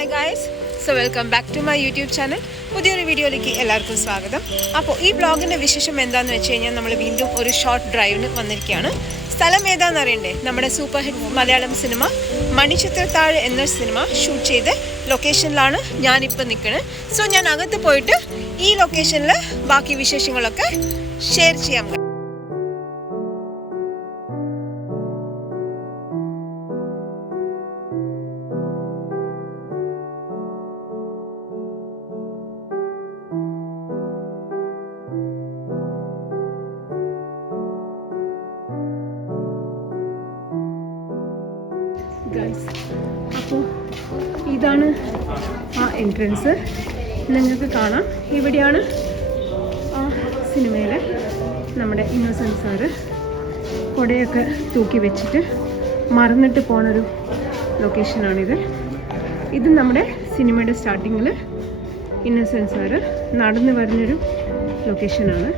Hi guys, so welcome back to my YouTube channel. പുതിയൊരു വീഡിയോയിലേക്ക് എല്ലാവർക്കും സ്വാഗതം. അപ്പോൾ ഈ വ്ളോഗിൻ്റെ വിശേഷം എന്താണെന്ന് വെച്ച് കഴിഞ്ഞാൽ നമ്മൾ വീണ്ടും ഒരു ഷോർട്ട് ഡ്രൈവിന് വന്നിരിക്കുകയാണ്. സ്ഥലം ഏതാണെന്ന് അറിയണ്ടേ? നമ്മുടെ super hit Malayalam cinema Manichitrathazhu എന്ന സിനിമ ഷൂട്ട് ചെയ്ത ലൊക്കേഷനിലാണ് ഞാനിപ്പോൾ നിൽക്കുന്നത്. സോ ഞാൻ അകത്ത് പോയിട്ട് ഈ ലൊക്കേഷനിൽ ബാക്കി വിശേഷങ്ങളൊക്കെ ഷെയർ ചെയ്യാം. അപ്പോൾ ഇതാണ് ആ എൻട്രൻസ്. നിങ്ങൾക്ക് കാണാം, ഇവിടെയാണ് ആ സിനിമയിൽ നമ്മുടെ ഇന്നോസെൻറ്റ് സാറ് കുടയൊക്കെ തൂക്കി വെച്ചിട്ട് മറന്നിട്ട് പോണൊരു ലൊക്കേഷനാണിത്. ഇത് നമ്മുടെ സിനിമയുടെ സ്റ്റാർട്ടിങ്ങിൽ ഇന്നോസെൻറ്റ് സാറ് നടന്നു വരുന്നൊരു ലൊക്കേഷനാണ്.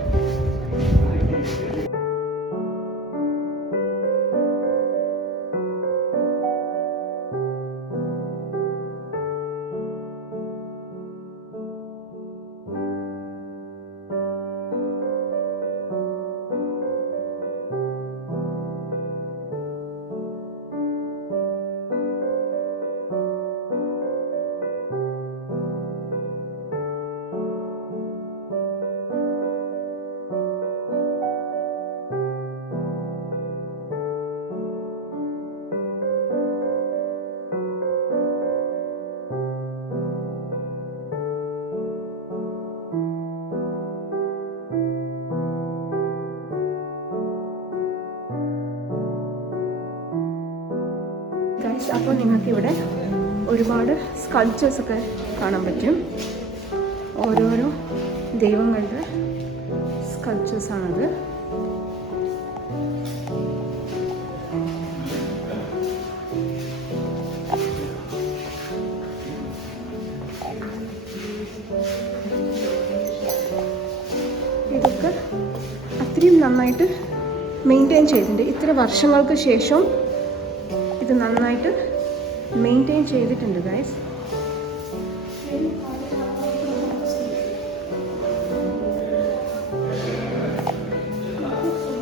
അപ്പോൾ നിങ്ങൾക്കിവിടെ ഒരുപാട് സ്കൾപ്ചേഴ്സൊക്കെ കാണാൻ പറ്റും. ഓരോരോ ദൈവങ്ങളുടെ സ്കൾപ്ചേഴ്സാണത്. ഇതൊക്കെ അത്രയും നന്നായിട്ട് മെയിൻറ്റെയിൻ ചെയ്തിട്ടുണ്ട്. ഇത്ര വർഷങ്ങൾക്ക് ശേഷം ഇത് നന്നായിട്ട് മെയിൻറ്റെയിൻ ചെയ്തിട്ടുണ്ട് ഗൈസ്.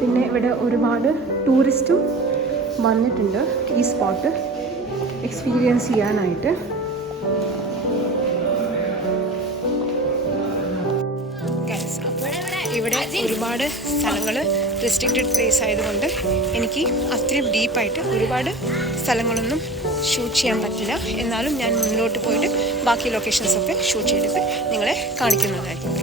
പിന്നെ ഇവിടെ ഒരുപാട് ടൂറിസ്റ്റും വന്നിട്ടുണ്ട് ഈ സ്പോട്ട് എക്സ്പീരിയൻസ് ചെയ്യാനായിട്ട്. ഇവിടെ ഒരുപാട് സ്ഥലങ്ങൾ റെസ്ട്രിക്റ്റഡ് പ്ലേസ് ആയതുകൊണ്ട് എനിക്ക് അത്രയും ഡീപ്പായിട്ട് ഒരുപാട് സ്ഥലങ്ങളൊന്നും ഷൂട്ട് ചെയ്യാൻ പറ്റില്ല. എന്നാലും ഞാൻ മുന്നിലോട്ട് പോയിട്ട് ബാക്കി ലൊക്കേഷൻസൊക്കെ ഷൂട്ട് ചെയ്തിട്ട് നിങ്ങളെ കാണിക്കുന്നതായിരിക്കും.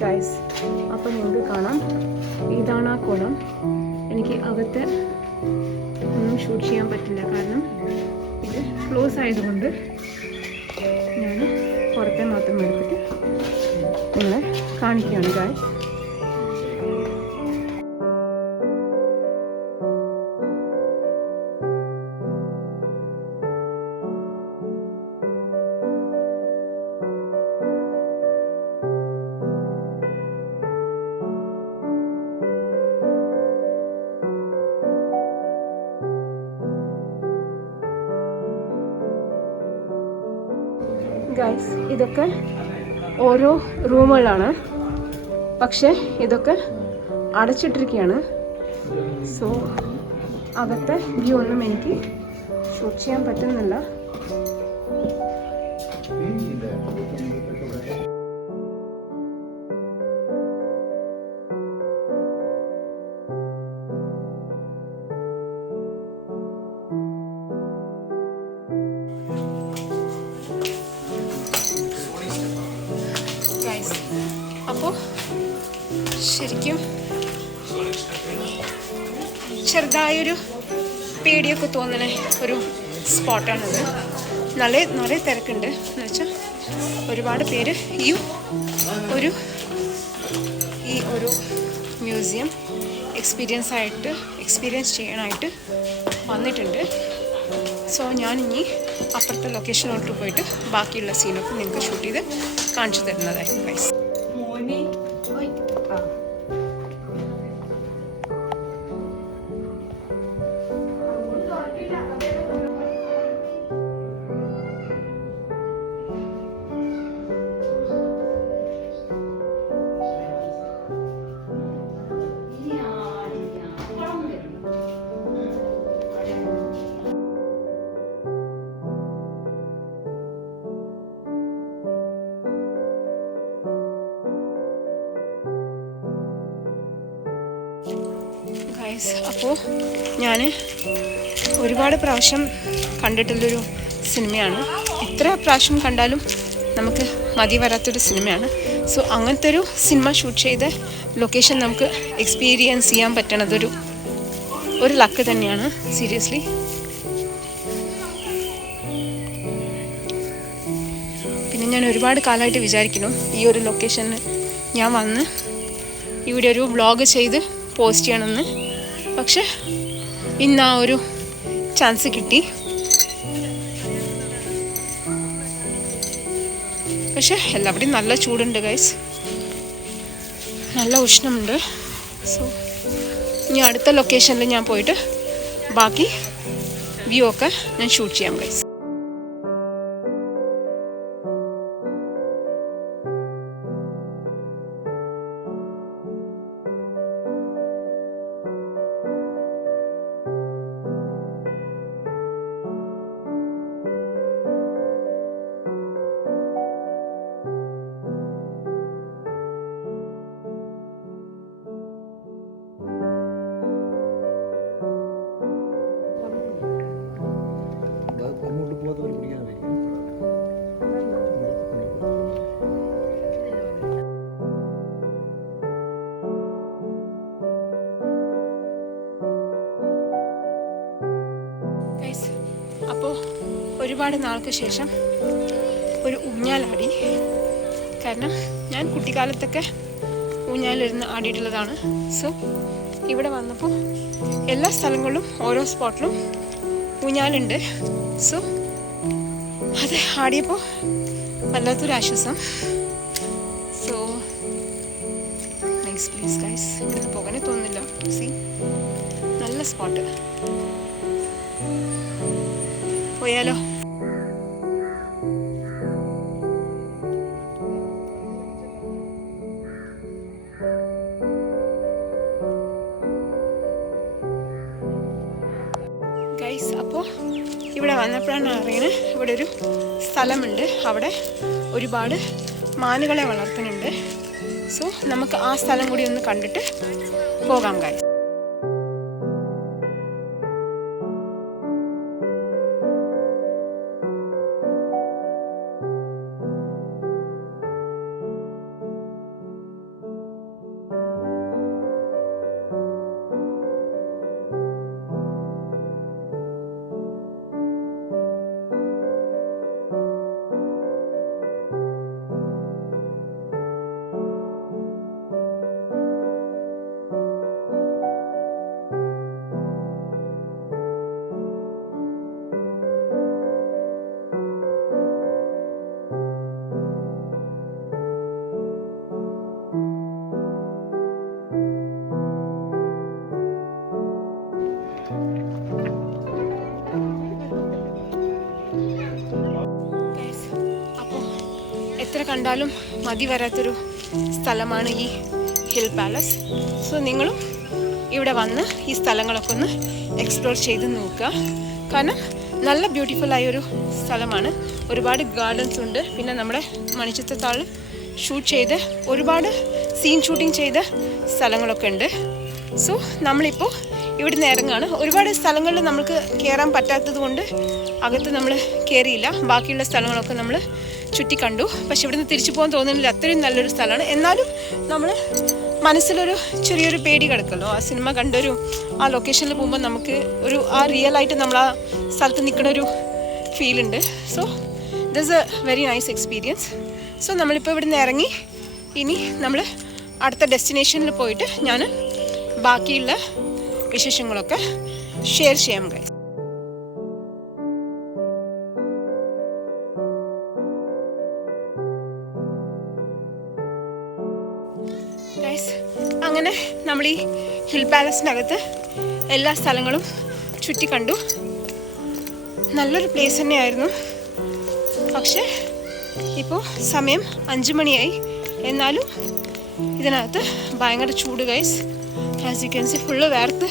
ഗൈസ്, അപ്പോൾ നിങ്ങൾക്ക് കാണാം, ഇതാണ് ആ കുളം. എനിക്ക് അകത്ത് ഒന്നും ഷൂട്ട് ചെയ്യാൻ പറ്റില്ല, കാരണം ഇത് ക്ലോസ് ആയതുകൊണ്ട് ഞാൻ പുറത്തെ മാത്രം എടുത്തിട്ട് നിങ്ങളെ കാണിക്കുകയാണ് ഗൈസ്. ഗൈസ്, ഇതൊക്കെ ഓരോ റൂമുകളാണ്, പക്ഷേ ഇതൊക്കെ അടച്ചിട്ടിരിക്കുകയാണ്. സോ അകത്തെ വ്യൂ ഒന്നും എനിക്ക് ഷൂട്ട് ചെയ്യാൻ പറ്റുന്നില്ല. അപ്പോൾ ശരിക്കും ചെറുതായൊരു പേടിയൊക്കെ തോന്നുന്ന ഒരു സ്പോട്ടാണിത്. നിറയെ തിരക്കുണ്ട് എന്ന് വെച്ചാൽ ഒരുപാട് പേര് ഈ ഒരു മ്യൂസിയം എക്സ്പീരിയൻസ് ചെയ്യാനായിട്ട് വന്നിട്ടുണ്ട്. സോ ഞാനിനി അപ്പുറത്തെ ലൊക്കേഷനിലോട്ട് പോയിട്ട് ബാക്കിയുള്ള സീനൊക്കെ നിങ്ങൾക്ക് ഷൂട്ട് ചെയ്ത് കാണിച്ചു തരുന്നതായിരിക്കും ഗൈസ്. അപ്പോൾ ഞാൻ ഒരുപാട് പ്രാവശ്യം കണ്ടിട്ടുള്ളൊരു സിനിമയാണ്. എത്ര പ്രാവശ്യം കണ്ടാലും നമുക്ക് മതി വരാത്തൊരു സിനിമയാണ്. സോ അങ്ങനത്തെ ഒരു സിനിമ ഷൂട്ട് ചെയ്ത ലൊക്കേഷൻ നമുക്ക് എക്സ്പീരിയൻസ് ചെയ്യാൻ പറ്റണതൊരു ലക്ക് തന്നെയാണ് സീരിയസ്ലി. പിന്നെ ഞാൻ ഒരുപാട് കാലമായിട്ട് വിചാരിക്കുന്നു ഈ ഒരു ലൊക്കേഷനിൽ ഞാൻ വന്ന് ഇവിടെ ഒരു വ്ളോഗ് ചെയ്ത് പോസ്റ്റ് ചെയ്യണമെന്ന്. പക്ഷെ ഇന്ന് ആ ഒരു ചാൻസ് കിട്ടി. പക്ഷെ എല്ലാവിടെയും നല്ല ചൂടുണ്ട് ഗൈസ്, നല്ല ഉഷ്ണമുണ്ട്. സോ ഇനി അടുത്ത ലൊക്കേഷനിൽ ഞാൻ പോയിട്ട് ബാക്കി വ്യൂ ഒക്കെ ഞാൻ ഷൂട്ട് ചെയ്യാം ഗൈസ്. അപ്പോൾ ഒരുപാട് നാൾക്ക് ശേഷം ഒരു ഊഞ്ഞാലാടി. കാരണം ഞാൻ കുട്ടിക്കാലത്തൊക്കെ ഊഞ്ഞാലിരുന്ന് ആടിയിട്ടുള്ളതാണ്. സോ ഇവിടെ വന്നപ്പോൾ എല്ലാ സ്ഥലങ്ങളിലും ഓരോ സ്പോട്ടിലും ഊഞ്ഞാലുണ്ട്. സോ അത് ആടിയപ്പോൾ വല്ലാത്തൊരു ആശ്വാസം. So nice place guys. ഇവിടുന്ന് പോകാനേ തോന്നുന്നില്ല. സീ നല്ല സ്പോട്ട്. പോയാലോ? ഗൈസ് അപ്പോൾ ഇവിടെ വന്നപ്പോഴാണ് അറിയുന്നത് ഇവിടെ ഒരു സ്ഥലമുണ്ട്. അവിടെ ഒരുപാട് മാനുകളെ വളർത്തുന്നുണ്ട്. സോ നമുക്ക് ആ സ്ഥലം കൂടി ഒന്ന് കണ്ടിട്ട് പോകാം ഗൈസ്. എത്ര കണ്ടാലും മതി വരാത്തൊരു സ്ഥലമാണ് ഈ ഹിൽ പാലസ്. സോ നിങ്ങളും ഇവിടെ വന്ന് ഈ സ്ഥലങ്ങളൊക്കെ ഒന്ന് എക്സ്പ്ലോർ ചെയ്ത് നോക്കുക. കാരണം നല്ല ബ്യൂട്ടിഫുള്ളായൊരു സ്ഥലമാണ്. ഒരുപാട് ഗാർഡൻസ് ഉണ്ട്. പിന്നെ നമ്മുടെ മണിച്ചിത്രത്താഴ് ഷൂട്ട് ചെയ്ത് ഒരുപാട് സീൻ ഷൂട്ടിംഗ് ചെയ്ത സ്ഥലങ്ങളൊക്കെ ഉണ്ട്. സോ നമ്മളിപ്പോൾ ഇവിടുന്ന് ഇറങ്ങുകയാണ്. ഒരുപാട് സ്ഥലങ്ങളിൽ നമുക്ക് കയറാൻ പറ്റാത്തത് കൊണ്ട് അകത്ത് നമ്മൾ കയറിയില്ല. ബാക്കിയുള്ള സ്ഥലങ്ങളൊക്കെ നമ്മൾ ചുറ്റിക്കണ്ടു. പക്ഷെ ഇവിടുന്ന് തിരിച്ചു പോകാൻ തോന്നുന്നില്ല. അത്രയും നല്ലൊരു സ്ഥലമാണ്. എന്നാലും നമ്മൾ മനസ്സിലൊരു ചെറിയൊരു പേടി കിടക്കല്ലോ. ആ സിനിമ കണ്ടൊരു ആ ലൊക്കേഷനിൽ പോകുമ്പോൾ നമുക്ക് ഒരു ആ റിയലായിട്ട് നമ്മൾ ആ സ്ഥലത്ത് നിൽക്കുന്ന ഒരു ഫീലുണ്ട്. So this a very nice experience. So നമ്മളിപ്പോൾ ഇവിടുന്ന് ഇറങ്ങി ഇനി നമ്മൾ അടുത്ത ഡെസ്റ്റിനേഷനിൽ പോയിട്ട് ഞാൻ ബാക്കിയുള്ള വിശേഷങ്ങളൊക്കെ ഷെയർ ചെയ്യാം ഗൈസ്. ഗൈസ് അങ്ങനെ നമ്മൾ ഈ ഹിൽ പാലസിനകത്ത് എല്ലാ സ്ഥലങ്ങളും ചുറ്റി കണ്ടു. നല്ലൊരു പ്ലേസ് തന്നെയായിരുന്നു. പക്ഷേ ഇപ്പോൾ സമയം 5 മണിയായി. എന്നാലും ഇതിനകത്ത് ഭയങ്കര ചൂട് guys. As you can see full വേർത്ത്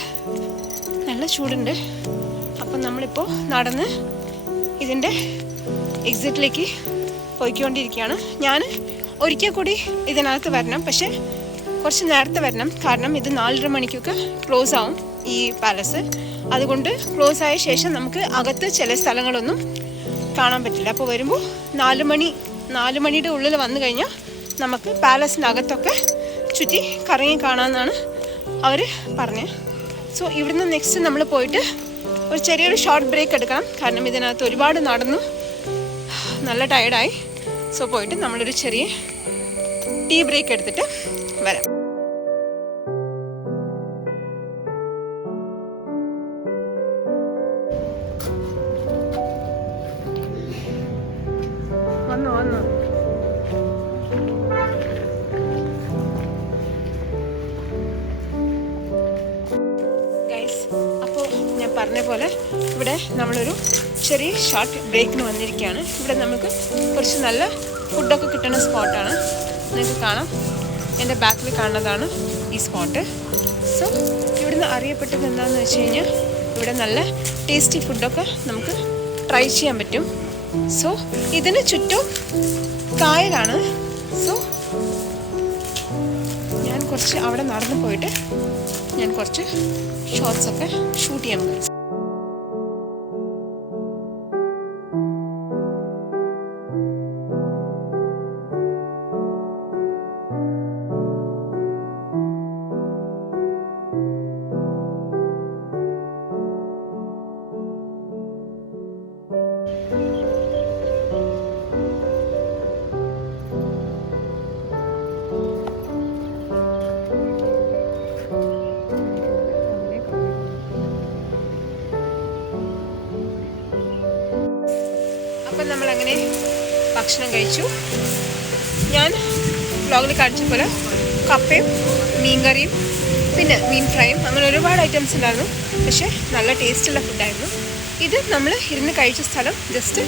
നല്ല ചൂടുണ്ട്. അപ്പം നമ്മളിപ്പോൾ നടന്ന് ഇതിൻ്റെ എക്സിറ്റിലേക്ക് പോയിക്കൊണ്ടിരിക്കുകയാണ്. ഞാൻ ഒരിക്കൽ കൂടി ഇതിനകത്ത് വരണം, പക്ഷേ കുറച്ച് നേരത്തെ വരണം. കാരണം ഇത് 4:30 മണിക്കൊക്കെ ക്ലോസ് ആവും ഈ പാലസ്. അതുകൊണ്ട് ക്ലോസ് ആയ ശേഷം നമുക്ക് അകത്ത് ചില സ്ഥലങ്ങളൊന്നും കാണാൻ പറ്റില്ല. അപ്പോൾ വരുമ്പോൾ 4 മണിയുടെ ഉള്ളിൽ വന്നു കഴിഞ്ഞാൽ നമുക്ക് പാലസിൻ്റെ അകത്തൊക്കെ ചുറ്റി കറങ്ങി കാണാമെന്നാണ് അവർ പറഞ്ഞത്. സോ ഇവിടുന്ന് നെക്സ്റ്റ് നമ്മൾ പോയിട്ട് ഒരു ചെറിയൊരു ഷോർട്ട് ബ്രേക്ക് എടുക്കണം. കാരണം ഇതിനകത്ത് ഒരുപാട് നടന്നു, നല്ല ടയർഡായി. സോ പോയിട്ട് നമ്മളൊരു ചെറിയ ടീ ബ്രേക്ക് എടുത്തിട്ട് വരാം. വന്നു ഗൈസ്. അപ്പോൾ ഞാൻ പറഞ്ഞ പോലെ ഇവിടെ നമ്മളൊരു ചെറിയ ഷോർട്ട് ബ്രേക്കിന് വന്നിരിക്കുകയാണ്. ഇവിടെ നമുക്ക് കുറച്ച് നല്ല ഫുഡൊക്കെ കിട്ടുന്ന സ്പോട്ടാണ്. നിങ്ങൾക്ക് കാണാം, എൻ്റെ ബാക്കിൽ കാണുന്നതാണ് ഈ സ്പോട്ട്. സോ ഇവിടുന്ന് അറിയപ്പെട്ടത് എന്താണെന്ന് വെച്ച് കഴിഞ്ഞാൽ ഇവിടെ നല്ല ടേസ്റ്റി ഫുഡൊക്കെ നമുക്ക് ട്രൈ ചെയ്യാൻ പറ്റും. സോ ഇതിന് ചുറ്റും കായലാണ്. സോ ഞാൻ കുറച്ച് അവിടെ നടന്നു പോയിട്ട് ഞാൻ കുറച്ച് ഷോട്ട്സൊക്കെ ഷൂട്ട് ചെയ്യാൻ പറ്റും. അപ്പം നമ്മളങ്ങനെ ഭക്ഷണം കഴിച്ചു. ഞാൻ വ്ലോഗിൽ കാണിച്ച പോലെ കപ്പയും മീൻകറിയും പിന്നെ മീൻ ഫ്രൈയും അങ്ങനെ ഒരുപാട് ഐറ്റംസ് ഉണ്ടായിരുന്നു. പക്ഷേ നല്ല ടേസ്റ്റുള്ള ഫുഡായിരുന്നു. ഇത് നമ്മൾ ഇരുന്ന് കഴിച്ച സ്ഥലം ജസ്റ്റ്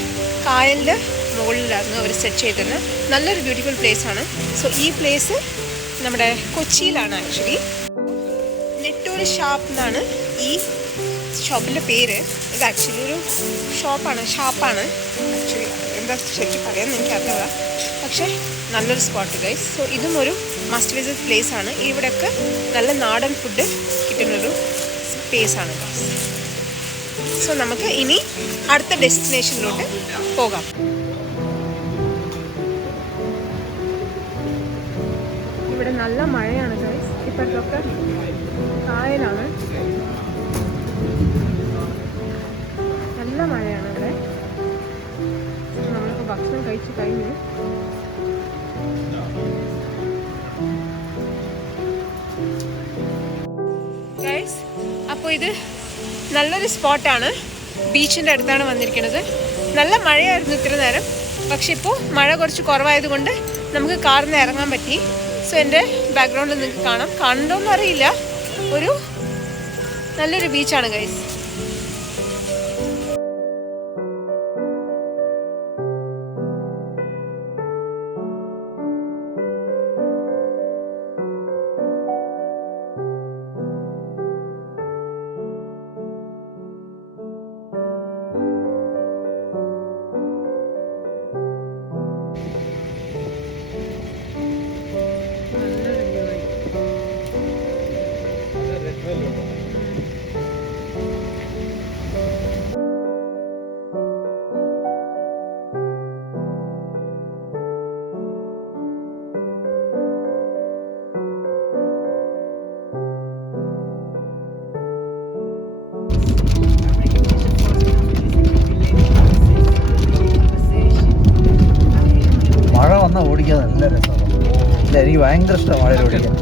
കായലിൻ്റെ മുകളിലായിരുന്നു അവർ സെറ്റ് ചെയ്തിരുന്നത്. നല്ലൊരു ബ്യൂട്ടിഫുൾ പ്ലേസാണ്. സോ ഈ പ്ലേസ് നമ്മുടെ കൊച്ചിയിലാണ്. ആക്ച്വലി നെട്ടൂർ ഷാപ്പ് എന്നാണ് ഈ ഷോപ്പിൻ്റെ പേര്. ഇത് ആക്ച്വലി ഒരു ഷാപ്പാണ് ആക്ച്വലി. എന്താ ശരിക്കും പറയാമെന്ന് എനിക്കറിയില്ല. പക്ഷേ നല്ലൊരു സ്പോട്ട് ഗൈസ്. സോ ഇതും ഒരു മസ്റ്റ് വിസിറ്റ് പ്ലേസ് ആണ്. ഇവിടെയൊക്കെ നല്ല നാടൻ ഫുഡ് കിട്ടുന്നൊരു പ്ലേസാണ് ഗൈസ്. സോ നമുക്ക് ഇനി അടുത്ത ഡെസ്റ്റിനേഷനിലോട്ട് പോകാം. ഇവിടെ നല്ല മഴയാണ് ഗൈസ്. ഇപ്പോഴത്തൊക്കെ കായലാണ്, നല്ല മഴയാണ് ഇവിടെ. നമ്മളിപ്പോൾ ഭക്ഷണം കഴിച്ചു കഴിഞ്ഞു. ഗൈസ് അപ്പോൾ ഇത് നല്ലൊരു സ്പോട്ടാണ്. ബീച്ചിൻ്റെ അടുത്താണ് വന്നിരിക്കുന്നത്. നല്ല മഴയായിരുന്നു ഇത്ര നേരം. പക്ഷെ ഇപ്പോൾ മഴ കുറച്ച് കുറവായതുകൊണ്ട് നമുക്ക് കാറിൽ നിന്ന് ഇറങ്ങാൻ പറ്റി. സോ എൻ്റെ ബാക്ക്ഗ്രൗണ്ടിൽ നിങ്ങൾക്ക് കാണണ്ടോന്നും അറിയില്ല. ഒരു നല്ലൊരു ബീച്ചാണ് ഗൈസ്. ഓടിക്കാൻ നല്ല രസമാണ്. ഇല്ല, എനിക്ക് ഭയങ്കര ഇഷ്ടമാണ് വാഴയിൽ ഓടിക്കാൻ.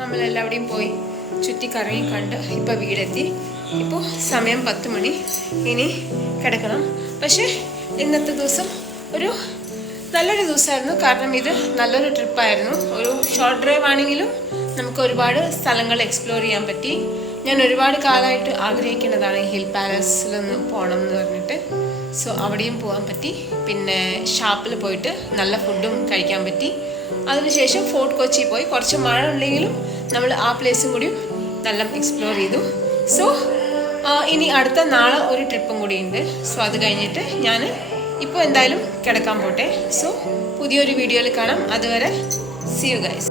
നമ്മളെല്ലാവിടെയും പോയി ചുറ്റിക്കറങ്ങി കണ്ട് ഇപ്പോൾ വീടെത്തി. ഇപ്പോൾ സമയം 10 മണി. ഇനി കിടക്കണം. പക്ഷേ ഇന്നത്തെ ദിവസം ഒരു നല്ലൊരു ദിവസമായിരുന്നു. കാരണം ഇത് നല്ലൊരു ട്രിപ്പായിരുന്നു. ഒരു ഷോർട്ട് ഡ്രൈവ് ആണെങ്കിലും നമുക്ക് ഒരുപാട് സ്ഥലങ്ങൾ എക്സ്പ്ലോർ ചെയ്യാൻ പറ്റി. ഞാൻ ഒരുപാട് കാലമായിട്ട് ആഗ്രഹിക്കുന്നതാണ് ഹിൽ പാലസിലൊന്ന് പോകണം എന്ന് പറഞ്ഞിട്ട്. സോ അവിടെയും പോകാൻ പറ്റി. പിന്നെ ഷാപ്പിൽ പോയിട്ട് നല്ല ഫുഡും കഴിക്കാൻ പറ്റി. അതിനുശേഷം ഫോർട്ട് കൊച്ചി പോയി. കുറച്ച് മഴ ഉണ്ടെങ്കിലും നമ്മൾ ആ പ്ലേസും കൂടി നല്ല എക്സ്പ്ലോർ ചെയ്തു. സോ ഇനി അടുത്ത നാളെ ഒരു ട്രിപ്പും കൂടി ഉണ്ട്. സോ അത് കഴിഞ്ഞിട്ട് ഞാൻ ഇപ്പോൾ എന്തായാലും കിടക്കാൻ പോട്ടെ. സോ പുതിയൊരു വീഡിയോയിൽ കാണാം. അതുവരെ സീ യു ഗൈസ്.